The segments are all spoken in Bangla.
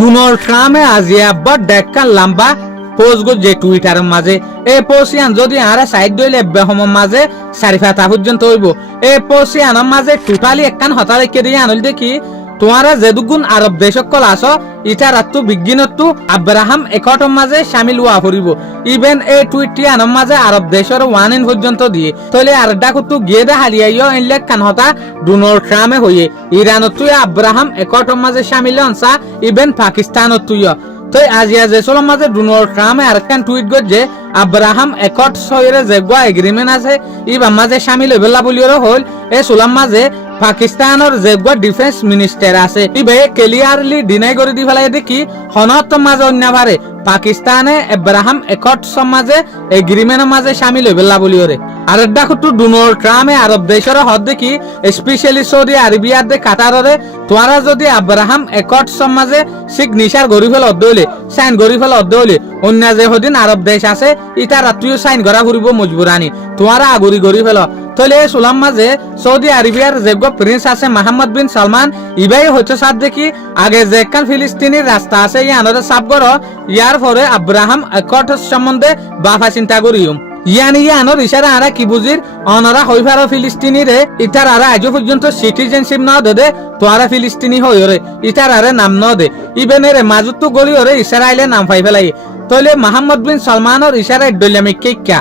ডোনাল্ড ট্রাম্পে আজি আব্বা ডেক্কা লম্বা পোস্ট গো যে টুইটারের মাঝে এই পোস্টিয়ান যদি আরে সাইড দইলে বেহমের মাঝে সারিফাতা পর্যন্ত হইব এই পোস্টিয়ানের মাঝে টোটালি একখান হতা রেখে দিয়ে আনল দেখি তোমারা যেদুগুণ আরব দেশকল আসো ইটা রাত্তু বিজ্ঞানত্তু আব্রাহাম একটর মাঝে সামিল হওয়া ফুরিব ইভেন এই টুইটটি আনর মাঝে আরব দেশের ওয়ান ইন পর্যন্ত দিয়ে তলে আর ডাকুতু গিয়ে দে হালিয়াইও এনলে কান হতা ডোনাল্ড ট্রাম্পে হইয়ে ইরানত্তু আব্রাহাম একটর মাঝে সামিল হনসা ইভেন পাকিস্তানত্তুইও তো আজিয়া যে চলার মাঝে ডোনাল্ড ট্রাম্পে আরেকখান টুইট করছে আব্রাহাম একট সহিরে যে গোয়া এগ্রিমেন্ট আছে ইবার মাঝে সামিল হইবেলা বলিও হল এই চলার মাঝে পাকিস্তানের যে গোয়া ডিফেন্স মিনিস্টার আছে ইবে ক্লিয়ারলি ডিনাই করে দি ফেলাই দেখি হনত মাঝে অন্যভাবে পাকিস্তানে আব্রাহাম একট সমাজে এগ্রিমেন্টের মাঝে সামিল হইবেলা বলিও রে আর ডাকুতু ডোনাল্ড ট্রাম্পে আরব দেশের হদ দেখি স্পেশালি সৌদি আরবিয়ার দে কাতারে তোরা যদি আব্রাহাম একট সমাজে সিগনেচার গড়ি ফেল অদ্দইলে সাইন গড়ি ফেল অদ্দইলে অন্য যে হদিন আরব দেশ আছে ইটা রাত্রিও সাইন করা ফুরিব মজবুরানি তোরা আগরি গড়ি ফেল তলে সুলাম মাঝে সৌদি আরবিয়ার যে প্রিন্স আছে মোহাম্মদ বিন সালমান ইবাই হচ্ছে সাত দেখি আগে যে কান ফিলিস্তিনির রাস্তা আছে ইয়ানরে সাফ করো ইয়ার পরে আব্রাহাম একট সম্বন্ধে বাফা চিন্তা করিম ইয়ানোর ইশারা আরা কি বুঝির অনরা হইফার ফিলিস্তিনি রে ইটার আরা আজ পর্যন্ত সিটিজেনশিপ না দে তোরা ফিলিস্তিনি হইরে ইটার আরে নাম ন দে ইবেনের মাজুত গলি ওরে ইশারা আইলে নাম পাই ফেলাই তলে মোহাম্মদ বিন সালমানের ইশারায় ডলিয়ামি কেকা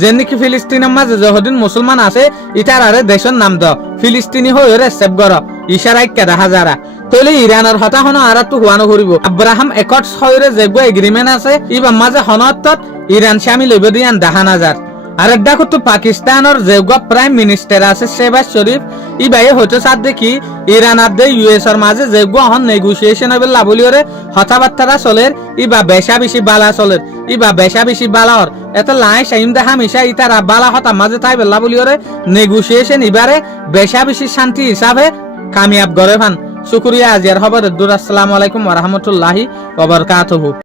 যে নাকি ফিলিস্তিনের মাঝে যহদিন মুসলমান আছে ইটার আরে দেশের নাম দ ফিলিস্তিনি হইরে সেভ কর ইশারায় কেদা হাজারা তলে ইরানের হতা হন আর তো হুয়ানো করিব আব্রাহাম একট হইরে যে এগ্রিমেন্ট আছে ইবার মাঝে হনত ইরান সামিল হইব দিয়ান 10,000 আর দেখো তো পাকিস্তানের যে প্রাইম মিনিস্টার আছে শেহবাজ শরীফ ইবাই হচ্ছে সাত দেখি ইরান আর দে ইউএস এর মাঝে যে হন নেগোসিয়েশন হবে লাভলিওরে হতাবার্তারা চলের ইবা বেশা বেশি বালা চলের ইবা বেশা বেশি বালার এত লাই সাইম দেখা মিশা ইতারা বালা হতা মাঝে তাই বেলা বলিওরে নেগোসিয়েশন ইবারে বেশা বেশি শান্তি হিসাবে কামিয়াব করে ফান শুকরিয়া আজিয়ার খবর আসসালামু আলাইকুম ওয়া রাহমাতুল্লাহি ওয়া বারাকাতুহু।